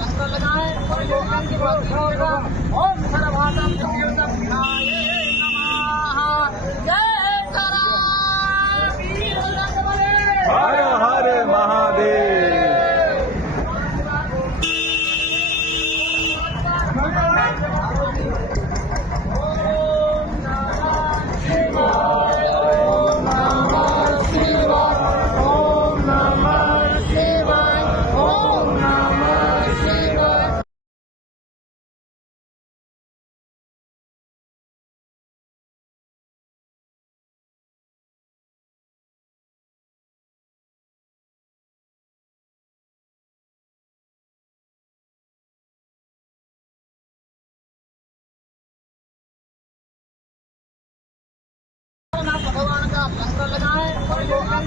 लंगर लगाए और योगदान की बात कीजिएगा ओम सर्वभारतम सुखीर्तम लंगर लगाए और योगदान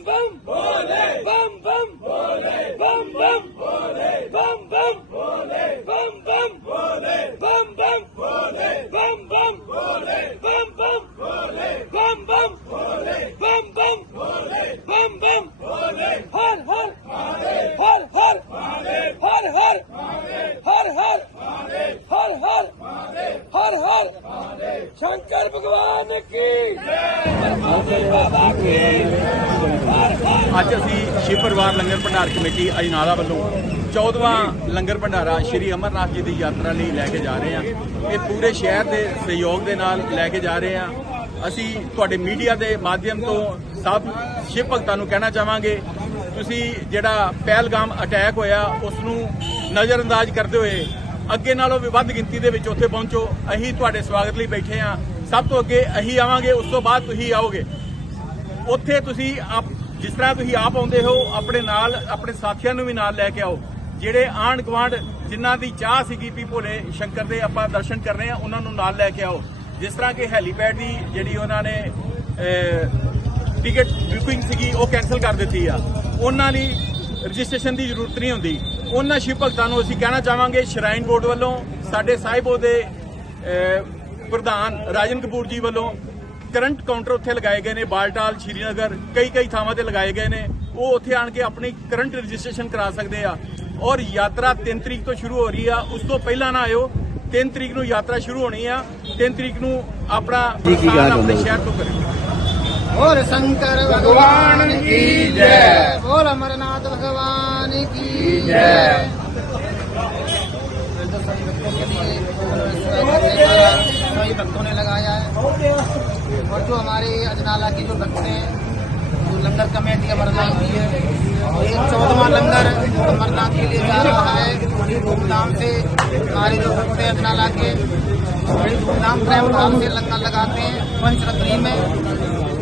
ਹਰ ਹਰ ਹਰ ਹਰ ਹਰ ਹਰ ਹਰ। ਸ਼ੰਕਰ ਭਗਵਾਨ ਕੀ ਪਰਮਾਤਮਾ ਬਾਬਾ ਕੀ ਹਰ ਹਰ। ਅੱਜ ਅਸੀਂ ਸ਼ਿਵ ਪਰਿਵਾਰ ਲੰਗਰ ਭੰਡਾਰ ਕਮੇਟੀ ਅਜਨਾਲਾ ਵੱਲੋਂ 14ਵਾਂ ਲੰਗਰ ਭੰਡਾਰਾ ਸ਼੍ਰੀ ਅਮਰਨਾਥ ਜੀ ਦੀ ਯਾਤਰਾ ਲਈ ਲੈ ਕੇ ਜਾ ਰਹੇ ਹਾਂ। ਇਹ ਪੂਰੇ ਸ਼ਹਿਰ ਦੇ ਸਹਿਯੋਗ ਦੇ ਨਾਲ ਲੈ ਕੇ ਜਾ ਰਹੇ ਹਾਂ। ਅਸੀਂ ਤੁਹਾਡੇ ਮੀਡੀਆ ਦੇ ਮਾਧਿਅਮ ਤੋਂ ਸਭ ਸ਼ਿਵ ਭਗਤਾਂ ਨੂੰ ਕਹਿਣਾ ਚਾਹਾਂਗੇ ਤੁਸੀਂ ਜਿਹੜਾ ਪਹਿਲਗਾਮ ਅਟੈਕ ਹੋਇਆ ਉਸ ਨੂੰ ਨਜ਼ਰਅੰਦਾਜ਼ ਕਰਦੇ ਹੋਏ ਅੱਗੇ ਨਾਲੋਂ ਵੀ ਵੱਧ ਗਿਣਤੀ ਦੇ ਵਿੱਚ ਉੱਥੇ ਪਹੁੰਚੋ। ਅਸੀਂ ਤੁਹਾਡੇ ਸਵਾਗਤ ਲਈ ਬੈਠੇ ਹਾਂ। ਸਭ ਤੋਂ ਅੱਗੇ ਅਸੀਂ ਆਵਾਂਗੇ, ਉਸ ਤੋਂ ਬਾਅਦ ਤੁਸੀਂ ਆਓਗੇ। ਉੱਥੇ ਤੁਸੀਂ ਆਪ, ਜਿਸ ਤਰ੍ਹਾਂ ਤੁਸੀਂ ਆਪ ਆਉਂਦੇ ਹੋ, ਆਪਣੇ ਨਾਲ, ਆਪਣੇ ਸਾਥੀਆਂ ਨੂੰ ਵੀ ਨਾਲ ਲੈ ਕੇ ਆਓ। ਜਿਹੜੇ ਆਂਢ ਗੁਆਂਢ ਜਿਨ੍ਹਾਂ ਦੀ ਚਾਹ ਸੀਗੀ ਵੀ ਭੋਲੇ ਸ਼ੰਕਰ ਦੇ, ਆਪਾਂ ਦਰਸ਼ਨ ਕਰਨੇ ਆ ਉਹਨਾਂ ਨੂੰ ਨਾਲ ਲੈ ਕੇ ਆਓ। ਜਿਸ ਤਰ੍ਹਾਂ ਕਿ ਹੈਲੀਪੈਡ ਦੀ ਜਿਹੜੀ ਉਹਨਾਂ ਨੇ ਟਿਕਟ ਬੁਕਿੰਗ ਸੀਗੀ, ਉਹ ਕੈਨਸਲ ਕਰ ਦਿੱਤੀ ਆ। ਉਹਨਾਂ ਲਈ ਰਜਿਸਟ੍ਰੇਸ਼ਨ ਦੀ ਜ਼ਰੂਰਤ ਨਹੀਂ ਹੁੰਦੀ। ਉਹਨਾਂ ਸ਼ਿਵ ਭਗਤਾਂ ਨੂੰ ਅਸੀਂ ਕਹਿਣਾ ਚਾਹਾਂਗੇ ਸ਼ਰਾਈਨ ਬੋਰਡ ਵੱਲੋਂ ਸਾਡੇ ਸਾਹਿਬੋ ਦੇ ਅਹ, ਪ੍ਰਧਾਨ ਰਾਜਨ ਕਪੂਰ ਜੀ ਵੱਲੋਂ ਕਰੰਟ ਕਾਊਂਟਰ ਉੱਥੇ ਲਗਾਏ ਗਏ ਨੇ ਬਾਲਟਾਲ ਸ਼੍ਰੀਨਗਰ ਕਈ ਕਈ ਥਾਵਾਂ ਤੇ ਲਗਾਏ ਗਏ ਨੇ। ਉਹ ਉੱਥੇ ਆਣ ਕੇ ਆਪਣੀ ਕਰੰਟ ਰਜਿਸਟ੍ਰੇਸ਼ਨ ਕਰਾ ਸਕਦੇ ਆ। ਔਰ ਯਾਤਰਾ 3 ਤਰੀਕ ਤੋਂ ਸ਼ੁਰੂ ਹੋ ਰਹੀ ਆ। ਉਸ ਤੋਂ ਪਹਿਲਾਂ ਨਾ ਆਇਓ 3 ਤਰੀਕ ਨੂੰ ਯਾਤਰਾ ਸ਼ੁਰੂ ਹੋਣੀ ਆ। 3 ਤਰੀਕ ਨੂੰ ਆਪਣਾ ਆਪਣੇ ਸ਼ਹਿਰ ਤੋਂ ਕਰਿਓ। बोल शंकर भगवान की जय। बोल अमरनाथ भगवान की जय। भक्तों ने लगाया है। और जो हमारे अजनाला की जो भक्त हैं जो लंगर कमेटी अमरनाथ की है ये चौदवा लंगर अमरनाथ के लिए जा रहा है। बड़ी धूमधाम से हमारे जो भक्त हैं अजनाला के बड़ी धूमधाम भाव से लंगर लगाते हैं पंचरत्नी में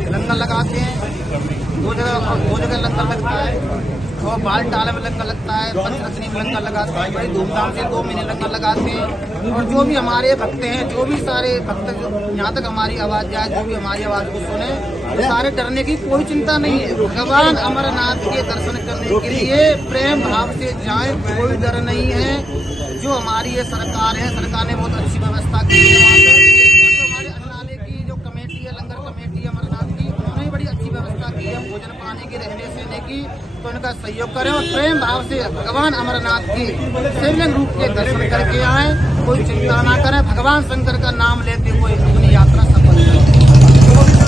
लंगर लगाते हैं। दो जगह दो जगह लंगर लगता है और बाल टाला में लंगर लगता है पंचरत्नी में लंगर लगाते हैं, बड़ी धूमधाम से दो महीने लंगर लगाते हैं। और जो भी हमारे भक्त हैं, जो भी सारे भक्त जो यहाँ तक हमारी आवाज़ जाए, जो भी हमारी आवाज़ को सुने, वो सारे डरने की कोई चिंता नहीं है। भगवान अमरनाथ के दर्शन करने के लिए प्रेम भाव से जाए, कोई डर नहीं है। जो हमारी ये सरकार है, सरकार ने बहुत अच्छी व्यवस्था की है वहाँ। जो हमारे अजनाले की जो कमेटी है, लंगर कमेटी है, अमरनाथ की, उन्होंने बड़ी अच्छी व्यवस्था की है, भोजन पानी की रहने सहने की तो उनका सहयोग करें और प्रेम भाव से भगवान अमरनाथ की शिवलिंग रूप के दर्शन करके आए कोई चिंता ना करें, भगवान शंकर का नाम लेते हुए अपनी यात्रा सफल करें